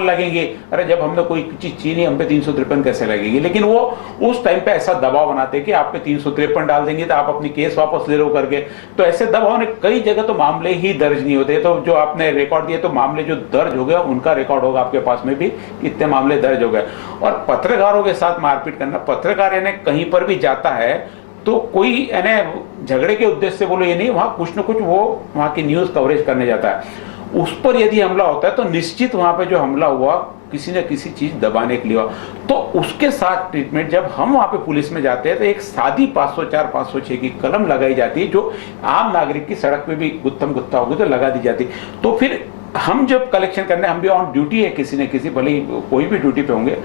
लगेंगे, अरे जब हमने कोई चीज छीनी हम पे 353 कैसे लगेगी। लेकिन वो उस टाइम पे ऐसा दबाव बनाते कि आप पे 353 डाल देंगे तो आप अपनी केस वापस ले लो करके। तो ऐसे दबाव ने कई जगह तो मामले ही दर्ज नहीं होते। तो जो आपने रिकॉर्ड दिए तो मामले जो दर्ज हो गए उनका रिकॉर्ड होगा आपके पास में भी, इतने मामले दर्ज हो गए। और पत्रकारों के साथ मारपीट करना, पत्रकार यानी कहीं पर भी जाता है तो कोई यानी झगड़े के उद्देश्य से बोलो ये नहीं, वहां कुछ न कुछ वो वहां की न्यूज कवरेज करने जाता है। उस पर यदि हमला होता है तो निश्चित वहां पे जो हमला हुआ किसी न किसी चीज दबाने के लिए हुआ। तो उसके साथ ट्रीटमेंट जब हम वहां पे पुलिस में जाते हैं तो एक सादी 504 506 की कलम लगाई जाती है, जो आम नागरिक की सड़क पे भी गुत्थम गुत्था होगी तो लगा दी जाती। तो फिर हम जब कलेक्शन करने, हम भी ऑन ड्यूटी है किसी न किसी, भले कोई भी ड्यूटी पे होंगे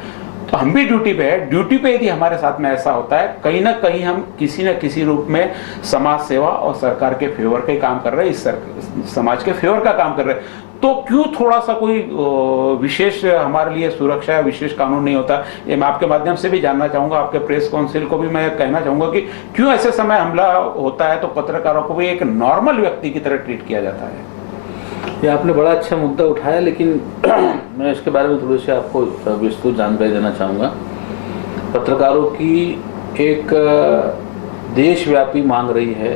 तो हम भी ड्यूटी पे है। ड्यूटी पे यदि हमारे साथ में ऐसा होता है, कहीं ना कहीं हम किसी न किसी रूप में समाज सेवा और सरकार के फेवर का काम कर रहे हैं, इस समाज के फेवर का काम कर रहे हैं। तो क्यों थोड़ा सा कोई विशेष हमारे लिए सुरक्षा या विशेष कानून नहीं होता? ये मैं आपके माध्यम से भी जानना चाहूंगा, आपके प्रेस काउंसिल को भी मैं कहना चाहूंगा कि क्यों ऐसे समय हमला होता है तो पत्रकारों को भी एक नॉर्मल व्यक्ति की तरह ट्रीट किया जाता है? ये आपने बड़ा अच्छा मुद्दा उठाया, लेकिन मैं इसके बारे में थोड़ी सी आपको विस्तृत जानकारी देना चाहूँगा। पत्रकारों की एक देशव्यापी मांग रही है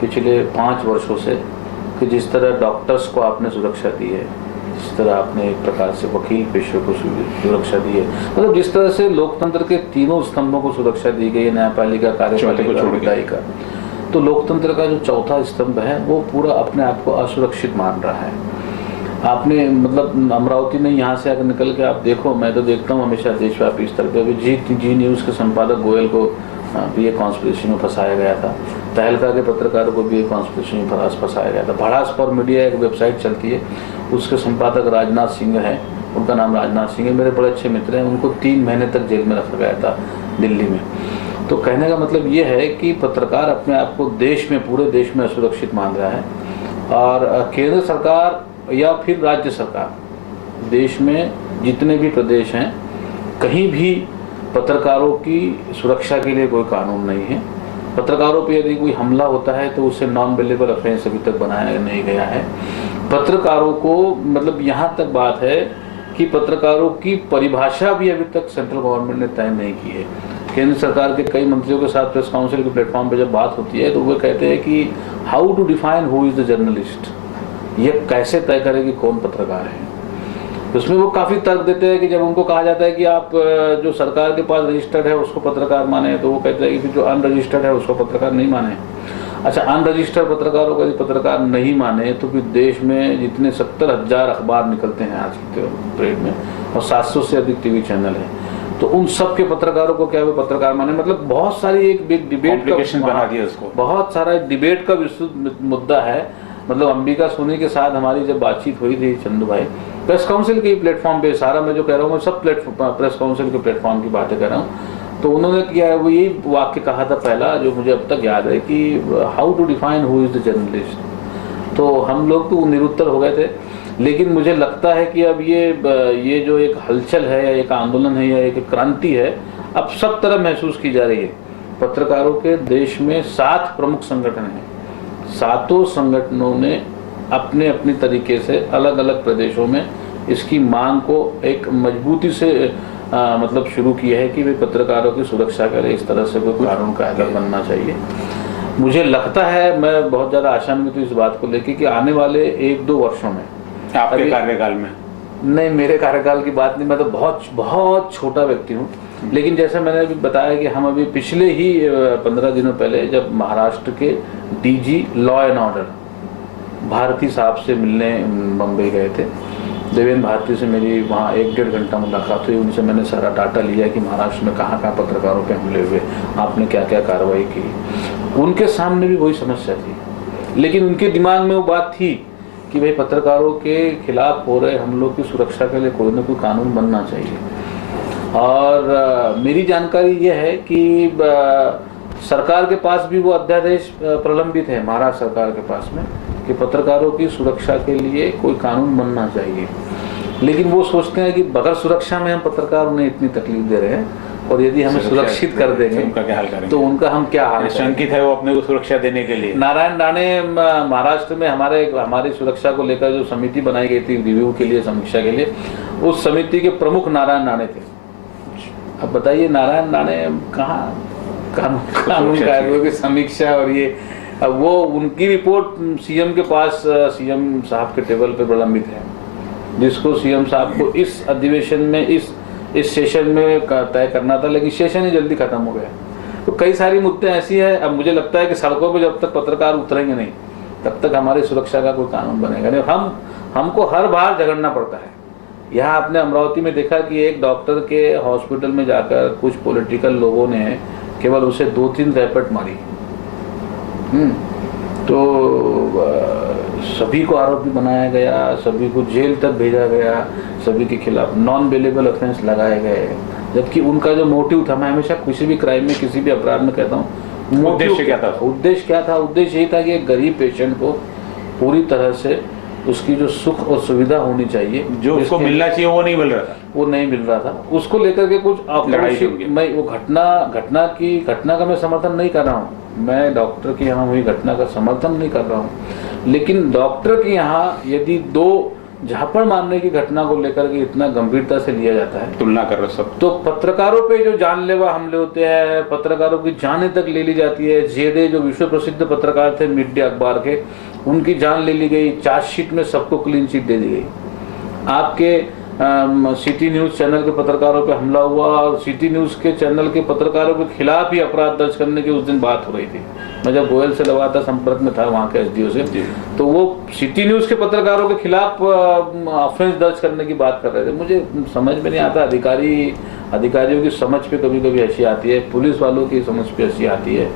पिछले 5 वर्षों से कि जिस तरह डॉक्टर्स को आपने सुरक्षा दी है, जिस तरह आपने एक प्रकार से वकील पेशे को सुरक्षा दी है, मतलब जिस तरह से लोकतंत्र के तीनों स्तंभों को सुरक्षा दी गई है, न्यायपालिका, कार्यपालिका, विधायिका, तो लोकतंत्र का जो चौथा स्तंभ है वो पूरा अपने आप को असुरक्षित मान रहा है। आपने मतलब अमरावती में यहाँ से अगर निकल के आप देखो, मैं तो देखता हूँ हमेशा देशव्यापी स्तर पे, अभी जी न्यूज़ के संपादक गोयल को भी ये कॉन्स्पिरेसी में फंसाया गया था, तहलका के पत्रकारों को भी ये कॉन्स्पिरेसी में फंसाया गया था। भड़ास फॉर मीडिया एक वेबसाइट चलती है, उसके संपादक राजनाथ सिंह हैं, उनका नाम राजनाथ सिंह है, मेरे बड़े अच्छे मित्र हैं, उनको 3 महीने तक जेल में रखा गया था दिल्ली में। तो कहने का मतलब ये है कि पत्रकार अपने आप को देश में, पूरे देश में असुरक्षित मान रहा है। और केंद्र सरकार या फिर राज्य सरकार, देश में जितने भी प्रदेश हैं, कहीं भी पत्रकारों की सुरक्षा के लिए कोई कानून नहीं है। पत्रकारों पर यदि कोई हमला होता है तो उससे नॉन बेलेबल ऑफेंस अभी तक बनाया नहीं गया है। पत्रकारों को मतलब यहाँ तक बात है कि पत्रकारों की परिभाषा भी अभी तक सेंट्रल गवर्नमेंट ने तय नहीं की है। केंद्र सरकार के कई मंत्रियों के साथ प्रेस काउंसिल के प्लेटफॉर्म पे जब बात होती है तो वो कहते हैं कि how to define who is the journalist, ये कैसे तय करें कि कौन पत्रकार है। तो उसमें वो काफ़ी तर्क देते हैं कि जब उनको कहा जाता है कि आप जो सरकार के पास रजिस्टर्ड है उसको पत्रकार माने, तो वो कहते हैं कि जो अनरजिस्टर्ड है उसको पत्रकार नहीं माने। अच्छा, अनरजिस्टर्ड पत्रकारों को यदि पत्रकार नहीं माने तो फिर देश में जितने 70,000 अखबार निकलते हैं आज के पीरियड में और 700 से अधिक टीवी चैनल है, तो उन सब के पत्रकारों को क्या वे पत्रकार माने? मतलब बहुत सारी एक बिग डिबेट का बना दिया उसको, बहुत सारा डिबेट का विस्तृत मुद्दा है। मतलब अंबिका सोनी के साथ हमारी जब बातचीत हुई थी चंदू भाई, प्रेस काउंसिल के प्लेटफॉर्म पे, सारा मैं जो कह रहा हूँ सब प्रेस काउंसिल के प्लेटफॉर्म की बातें कर रहा हूँ, तो उन्होंने किया वो यही वाक्य कहा था पहला, जो मुझे अब तक याद है, कि how to define who is the journalist. तो हम लोग तो निरुत्तर हो गए थे, लेकिन मुझे लगता है कि अब ये जो एक हलचल है या एक आंदोलन है या एक क्रांति है, अब सब तरफ महसूस की जा रही है। पत्रकारों के देश में 7 प्रमुख संगठन हैं, 7 संगठनों ने अपने अपनी तरीके से अलग अलग प्रदेशों में इसकी मांग को एक मजबूती से मतलब शुरू किया है कि वे पत्रकारों की सुरक्षा के लिए इस तरह से कोई कानून का आधार बनना चाहिए। मुझे लगता है, मैं बहुत ज़्यादा आशान्वित हूँ इस बात को लेकर कि आने वाले 1-2 वर्षों में, आपके कार्यकाल में? नहीं, मेरे कार्यकाल की बात नहीं, मैं तो बहुत बहुत छोटा व्यक्ति हूँ, लेकिन जैसे मैंने अभी बताया कि हम अभी पिछले ही 15 दिनों पहले जब महाराष्ट्र के DG law and order Bharti साहब से मिलने बम्बई गए थे, देवेंद्र भारती से मेरी वहाँ 1-1.5 घंटा मुलाकात हुई। उनसे मैंने सारा डाटा लिया कि महाराष्ट्र में कहाँ कहाँ पत्रकारों पे हमले हुए, आपने क्या क्या कार्रवाई की। उनके सामने भी वही समस्या थी, लेकिन उनके दिमाग में वो बात थी कि भाई पत्रकारों के खिलाफ हो रहे हमलों की सुरक्षा के लिए कोई ना कोई कानून बनना चाहिए। और मेरी जानकारी ये है कि सरकार के पास भी वो अध्यादेश प्रलंबित है, महाराष्ट्र सरकार के पास में, कि पत्रकारों की सुरक्षा के लिए कोई कानून बनना चाहिए। लेकिन वो सोचते हैं कि बगैर सुरक्षा में हम पत्रकार उन्हें इतनी तकलीफ दे रहे हैं, और यदि हमें सुरक्षित कर देंगे उनका क्या हाल करेंगे, तो उनका हम क्या हाल करेंगे। शंकित है वो अपने को सुरक्षा देने के लिए। नारायण राणे महाराष्ट्र में हमारी सुरक्षा को लेकर जो समिति बनाई गई थी रिव्यू के लिए, समीक्षा के लिए, उस समिति के प्रमुख नारायण राणे थे। अब बताइए नारायण राणे कहाँ कानून कार्यों की समीक्षा और ये, अब वो उनकी रिपोर्ट सीएम के पास, सीएम साहब के टेबल पे प्रलंबित है, जिसको सीएम साहब को इस अधिवेशन में इस सेशन में तय करना था, लेकिन सेशन ही जल्दी खत्म हो गया। तो कई सारी मुद्दे ऐसी है। अब मुझे लगता है कि सड़कों पे जब तक पत्रकार उतरेंगे नहीं तब तक हमारी सुरक्षा का कोई कानून बनेगा नहीं। हमको हर बार झगड़ना पड़ता है। यहाँ आपने अमरावती में देखा कि एक डॉक्टर के हॉस्पिटल में जाकर कुछ पॉलिटिकल लोगों ने केवल उसे 2-3 रैपट मारी। तो सभी को आरोपी बनाया गया, सभी को जेल तक भेजा गया, सभी के खिलाफ नॉन बेलेबल ऑफेंस लगाए गए, जबकि उनका जो मोटिव था, मैं हमेशा किसी भी क्राइम में किसी भी अपराध में कहता हूँ उद्देश्य क्या था? उद्देश्य यही था कि एक गरीब पेशेंट को पूरी तरह से उसकी जो सुख और सुविधा होनी चाहिए, जो उसको मिलना चाहिए, वो नहीं मिल रहा था। उसको लेकर के कुछ मैं वो घटना का मैं समर्थन नहीं कर रहा हूँ। मैं डॉक्टर की यहाँ हुई घटना का समर्थन नहीं कर रहा हूँ, लेकिन डॉक्टर की यहाँ यदि 2 झापड़ मारने की घटना को लेकर के इतना गंभीरता से लिया जाता है, तुलना कर रहे सब, तो पत्रकारों पे जो जानलेवा हमले होते हैं, पत्रकारों की जानें तक ले ली जाती है। जेडे जो विश्व प्रसिद्ध पत्रकार थे मिड डे अखबार के, उनकी जान ले ली गई। चार्जशीट में सबको क्लीन चिट दे दी गई। आपके सिटी न्यूज चैनल के पत्रकारों पे हमला हुआ और सिटी न्यूज के चैनल के पत्रकारों के खिलाफ ही अपराध दर्ज करने की उस दिन बात हो रही थी। मैं जब गोयल से लगातार संपर्क में था, वहाँ के एसडीओ से, तो वो सिटी न्यूज के पत्रकारों के खिलाफ ऑफेंस दर्ज करने की बात कर रहे थे। मुझे समझ में नहीं आता, अधिकारियों की समझ पे कभी कभी हंसी आती है, पुलिस वालों की समझ पे हंसी आती है,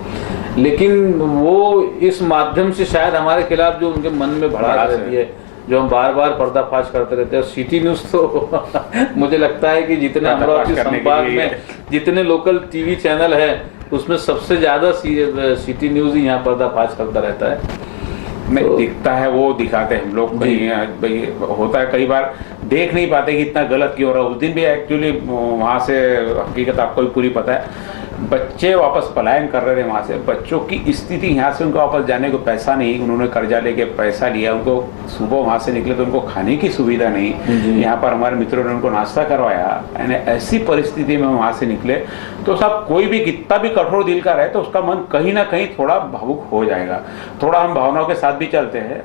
लेकिन वो इस माध्यम से शायद हमारे खिलाफ जो उनके मन में भड़ास रहती है, जो हम बार बार पर्दाफाश करते रहते हैं। सिटी न्यूज तो मुझे लगता है कि जितने अमरावती संभाग में जितने लोकल टीवी चैनल है उसमें सबसे ज्यादा सिटी न्यूज ही यहाँ पर्दाफाश करता रहता है। नहीं तो, दिखता है, वो दिखाते हैं हम लोग, भाई होता है कई बार देख नहीं पाते कि इतना गलत क्यों हो रहा है। उस दिन भी एक्चुअली वहाँ से हकीकत आपको भी पूरी पता है, बच्चे वापस पलायन कर रहे थे वहाँ से। बच्चों की स्थिति यहाँ से उनको वापस जाने को पैसा नहीं, उन्होंने कर्जा लेके पैसा लिया, उनको सुबह वहाँ से निकले तो उनको खाने की सुविधा नहीं। यहाँ पर हमारे मित्रों ने उनको नाश्ता करवाया, यानी ऐसी परिस्थिति में वहाँ से निकले तो सब कोई भी कितना भी कठोर दिल का रहे तो उसका मन कहीं ना कहीं थोड़ा भावुक हो जाएगा। थोड़ा हम भावनाओं के साथ भी चलते हैं,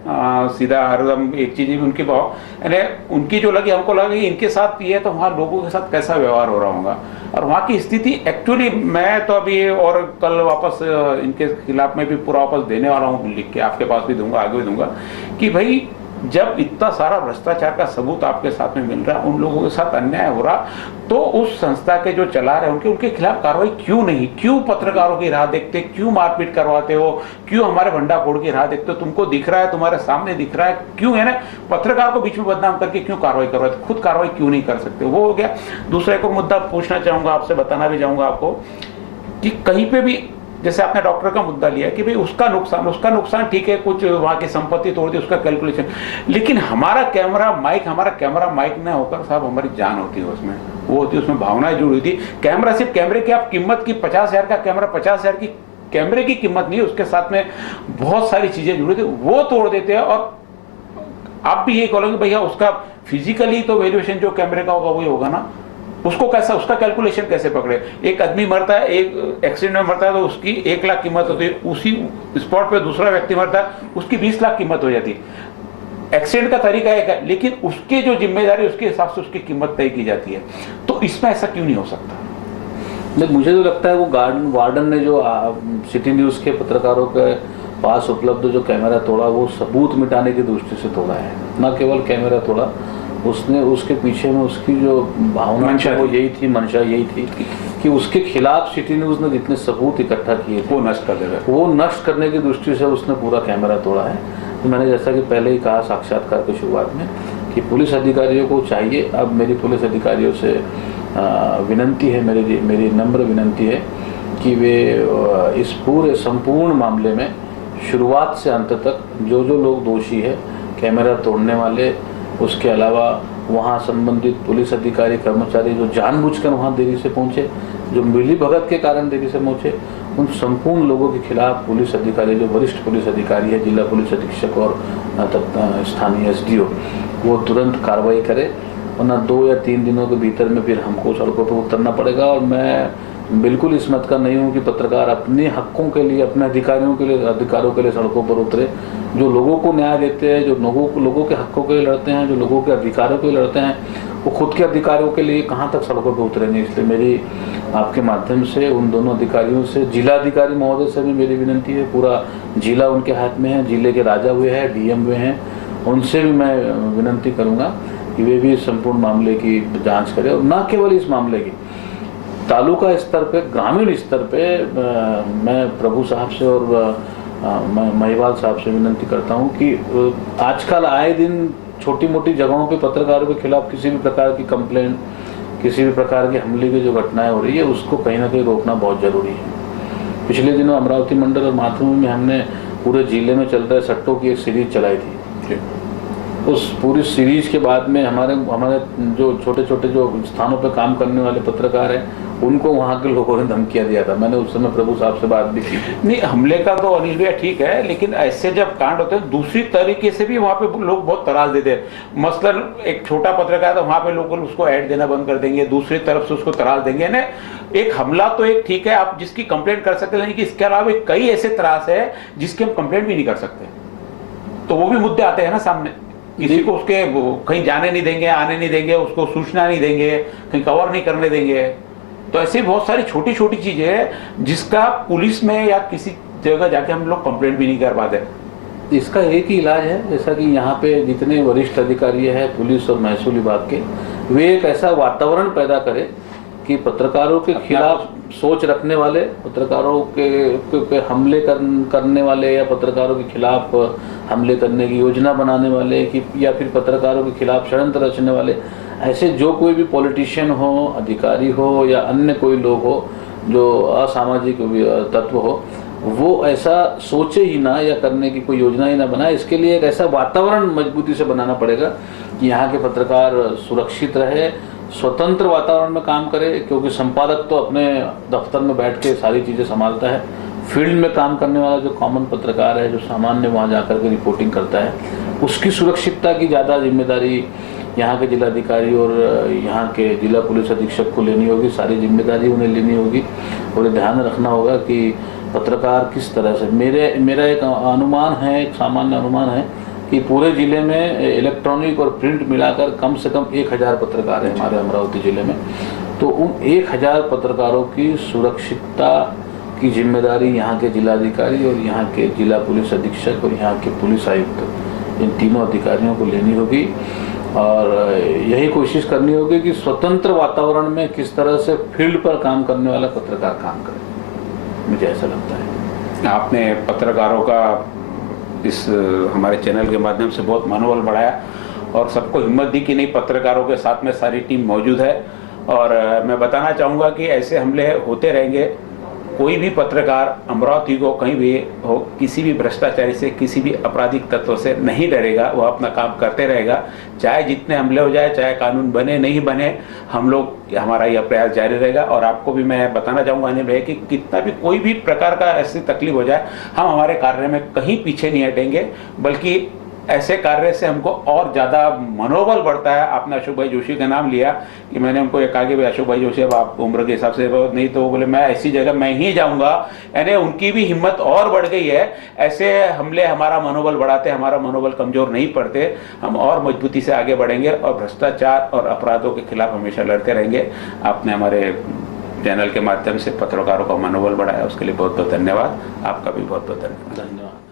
सीधा हरदम एक चीज भी उनकी भाव, यानी उनकी जो लगी, हमको लगा कि इनके साथ ये है तो वहाँ लोगों के साथ कैसा व्यवहार हो रहा होगा। और वहाँ की स्थिति एक्चुअली, मैं तो अभी और कल वापस इनके खिलाफ में भी पूरा वापस देने वाला हूँ, लिख के आपके पास भी दूंगा, आगे भी दूंगा, कि भाई जब इतना सारा भ्रष्टाचार का सबूत आपके साथ में मिल रहा है, उन लोगों के साथ अन्याय हो रहा, तो उस संस्था के जो चला रहे हैं उनके खिलाफ कार्रवाई क्यों नहीं? क्यों पत्रकारों की राह देखते, क्यों मारपीट करवाते हो, क्यों हमारे भंडाफोड़ की राह देखते हो? तुमको दिख रहा है, तुम्हारे सामने दिख रहा है, क्यों है ना पत्रकार को बीच में बदनाम करके क्यों कार्रवाई करवाते? खुद कार्रवाई क्यों नहीं कर सकते? वो हो गया। दूसरा एक और मुद्दा पूछना चाहूंगा आपसे, बताना भी चाहूंगा आपको कि कहीं पे भी जैसे आपने डॉक्टर का मुद्दा लिया कि भाई उसका नुकसान ठीक है, कुछ वहां की संपत्ति तोड़ दी, उसका कैलकुलेशन, लेकिन हमारा कैमरा माइक ना होकर साहब हमारी जान होती है उसमें, वो होती है, उसमें भावनाएं जुड़ी हुई थी। कैमरा सिर्फ कैमरे की आप कीमत की 50,000 का कैमरा 50,000 की कैमरे की कीमत नहीं, उसके साथ में बहुत सारी चीजें जुड़ी थी, वो तोड़ देते हैं। और आप भी ये कहोगे भैया उसका फिजिकली तो वैल्यूएशन जो कैमरे का होगा वही होगा ना, उसको कैसा, उसका कैलकुलेशन कैसे पकड़े? एक आदमी मरता है, एक एक्सीडेंट में मरता है तो उसकी 1 लाख कीमत होती है, उसी स्पॉट पे दूसरा व्यक्ति मरता है उसकी 20 लाख कीमत हो जाती है। एक्सीडेंट का तरीका एक है, लेकिन उसके जो जिम्मेदारी उसके हिसाब से उसकी कीमत तय की जाती है। तो इसमें ऐसा क्यों नहीं हो सकता? नहीं, मुझे तो लगता है वो वार्डन ने जो सिटी न्यूज के पत्रकारों के पास उपलब्ध जो कैमरा तोड़ा, वो सबूत मिटाने की दृष्टि से तोड़ा है, न केवल कैमरा तोड़ा, उसने उसके पीछे में उसकी जो भावना वो यही थी, मंशा यही थी कि उसके खिलाफ सिटी न्यूज ने जितने सबूत इकट्ठा किए थे वो नष्ट करने की दृष्टि से उसने पूरा कैमरा तोड़ा है। तो मैंने जैसा कि पहले ही कहा साक्षात्कार की शुरुआत में कि पुलिस अधिकारियों को चाहिए, अब मेरी पुलिस अधिकारियों से विनंती है, मेरी नम्र विनंती है कि वे इस पूरे संपूर्ण मामले में शुरुआत से अंत तक जो लोग दोषी है, कैमरा तोड़ने वाले, उसके अलावा वहाँ संबंधित पुलिस अधिकारी कर्मचारी जो जानबूझकर वहाँ देरी से पहुँचे, जो मिली भगत के कारण देरी से पहुँचे, उन संपूर्ण लोगों के खिलाफ पुलिस अधिकारी, जो वरिष्ठ पुलिस अधिकारी है, जिला पुलिस अधीक्षक और स्थानीय एसडीओ, वो तुरंत कार्रवाई करे वरना 2 या 3 दिनों के भीतर में फिर हमको सड़कों पर उतरना पड़ेगा। और मैं बिल्कुल इस मत का नहीं हूँ कि पत्रकार अपने हकों के लिए, अपने अधिकारों के लिए सड़कों पर उतरे। जो लोगों को न्याय देते हैं, जो लोगों के हकों के लिए लड़ते हैं, जो लोगों के अधिकारों के लिए लड़ते हैं, वो खुद के अधिकारों के लिए कहाँ तक सड़कों पर उतरेंगे। इसलिए मेरी आपके माध्यम से उन दोनों अधिकारियों से, जिलाधिकारी महोदय से भी मेरी विनती है, पूरा जिला उनके हाथ में है, जिले के राजा हुए हैं, डीएम हुए हैं, उनसे भी मैं विनती करूँगा कि वे भी संपूर्ण मामले की जाँच करें। और न केवल इस मामले की, तालुका स्तर पे, ग्रामीण स्तर पे मैं प्रभु साहब से और महिवाल साहब से विनती करता हूं कि आजकल आए दिन छोटी मोटी जगहों पे पत्रकारों के खिलाफ किसी भी प्रकार की कंप्लेंट, किसी भी प्रकार के हमले की जो घटनाएं हो रही है, उसको कहीं ना कहीं रोकना बहुत जरूरी है। पिछले दिनों अमरावती मंडल और मातृभूमि में हमने पूरे जिले में चल रहे सट्टों की एक सीरीज चलाई थी। उस पूरी सीरीज के बाद में हमारे जो छोटे छोटे जो स्थानों पे काम करने वाले पत्रकार हैं, उनको वहाँ के लोगों ने धमकियां दिया था। मैंने उस समय प्रभु साहब से बात भी की। नहीं, हमले का तो अनिल भैया ठीक है, लेकिन ऐसे जब कांड होते हैं दूसरी तरीके से भी वहाँ पे लोग बहुत तराज देते हैं। मसलन एक छोटा पत्रकार तो वहाँ पे लोग उसको ऐड देना बंद कर देंगे, दूसरी तरफ से उसको तराज देंगे ना। एक हमला तो एक ठीक है, आप जिसकी कंप्लेंट कर सकते हैं, लेकिन इसके अलावा कई ऐसे त्रास है जिसकी हम कंप्लेंट भी नहीं कर सकते, तो वो भी मुद्दे आते हैं ना सामने। किसी को उसके कहीं जाने नहीं देंगे, आने नहीं देंगे, उसको सूचना नहीं देंगे, कहीं कवर नहीं करने देंगे। तो ऐसी बहुत सारी छोटी छोटी चीजें हैं जिसका पुलिस में या किसी जगह जाके हम लोग कंप्लेंट भी नहीं कर पाते। इसका एक ही इलाज है, जैसा कि यहाँ पे जितने वरिष्ठ अधिकारी हैं पुलिस और महसूल विभाग के, वे एक ऐसा वातावरण पैदा करें कि पत्रकारों के खिलाफ सोच रखने वाले, पत्रकारों के हमले करने वाले या पत्रकारों के खिलाफ हमले करने की योजना बनाने वाले कि या फिर पत्रकारों के खिलाफ षड्यंत्र रचने वाले, ऐसे जो कोई भी पॉलिटिशियन हो, अधिकारी हो या अन्य कोई लोग हो जो असामाजिक तत्व हो, वो ऐसा सोचे ही ना या करने की कोई योजना ही ना बनाए। इसके लिए एक ऐसा वातावरण मजबूती से बनाना पड़ेगा कि यहाँ के पत्रकार सुरक्षित रहे, स्वतंत्र वातावरण में काम करे, क्योंकि संपादक तो अपने दफ्तर में बैठ के सारी चीज़ें संभालता है। फील्ड में काम करने वाला जो कॉमन पत्रकार है, जो सामान्य वहाँ जाकर के रिपोर्टिंग करता है, उसकी सुरक्षितता की ज़्यादा जिम्मेदारी यहाँ के जिलाधिकारी और यहाँ के जिला पुलिस अधीक्षक को लेनी होगी। सारी जिम्मेदारी उन्हें लेनी होगी और ध्यान रखना होगा कि पत्रकार किस तरह से, मेरा एक अनुमान है, एक सामान्य अनुमान है कि पूरे जिले में इलेक्ट्रॉनिक और प्रिंट मिलाकर कम से कम 1000 पत्रकार हैं हमारे अमरावती जिले में। तो उन 1000 पत्रकारों की सुरक्षितता की जिम्मेदारी यहाँ के जिलाधिकारी और यहाँ के जिला पुलिस अधीक्षक और यहाँ के पुलिस आयुक्त, इन तीनों अधिकारियों को लेनी होगी और यही कोशिश करनी होगी कि स्वतंत्र वातावरण में किस तरह से फील्ड पर काम करने वाला पत्रकार काम करे। मुझे ऐसा लगता है। आपने पत्रकारों का इस हमारे चैनल के माध्यम से बहुत मनोबल बढ़ाया और सबको हिम्मत दी कि नहीं, पत्रकारों के साथ में सारी टीम मौजूद है। और मैं बताना चाहूँगा कि ऐसे हमले होते रहेंगे। कोई भी पत्रकार अमरावती को कहीं भी हो, किसी भी भ्रष्टाचारी से, किसी भी आपराधिक तत्व से नहीं डरेगा। वो अपना काम करते रहेगा, चाहे जितने हमले हो जाए, चाहे कानून बने नहीं बने, हम लोग हमारा यह प्रयास जारी रहेगा। और आपको भी मैं बताना चाहूँगा अनिल भाई कि कितना भी कोई भी प्रकार का ऐसी तकलीफ हो जाए, हम हमारे कार्य में कहीं पीछे नहीं हटेंगे, बल्कि ऐसे कार्य से हमको और ज़्यादा मनोबल बढ़ता है। आपने अशोक भाई जोशी का नाम लिया कि मैंने उनको एक आगे भी, अशोक भाई जोशी अब आप उम्र के हिसाब से नहीं, तो वो बोले मैं ऐसी जगह मैं ही जाऊंगा, यानी उनकी भी हिम्मत और बढ़ गई है। ऐसे हमले हमारा मनोबल बढ़ाते, हमारा मनोबल कमजोर नहीं पड़ते, हम और मजबूती से आगे बढ़ेंगे और भ्रष्टाचार और अपराधों के खिलाफ हमेशा लड़ते रहेंगे। आपने हमारे चैनल के माध्यम से पत्रकारों का मनोबल बढ़ाया, उसके लिए बहुत बहुत धन्यवाद। आपका भी बहुत बहुत धन्यवाद।